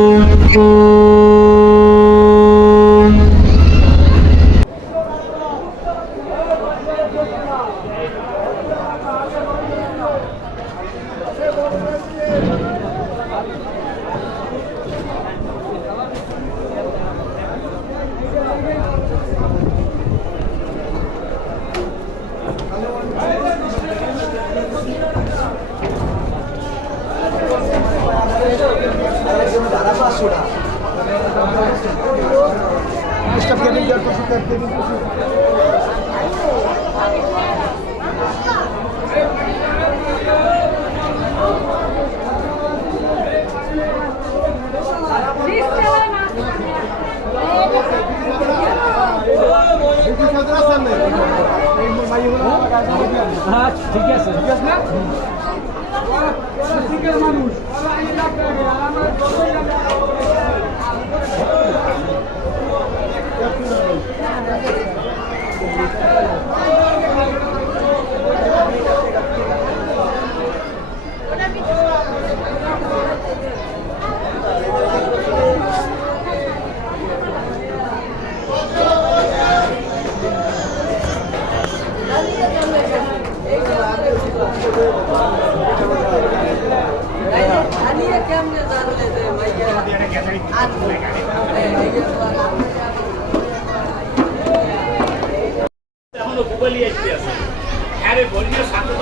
Oh. Soda stuff cabin कर कुछ कर केबिन कुछ हाँ। ठीक है सर। ठीक है। ना ठीक है मानूस। কেমনে জানলে যে ভাইয়া আজ বলি আসতে আছে। আরে বলিও সাথে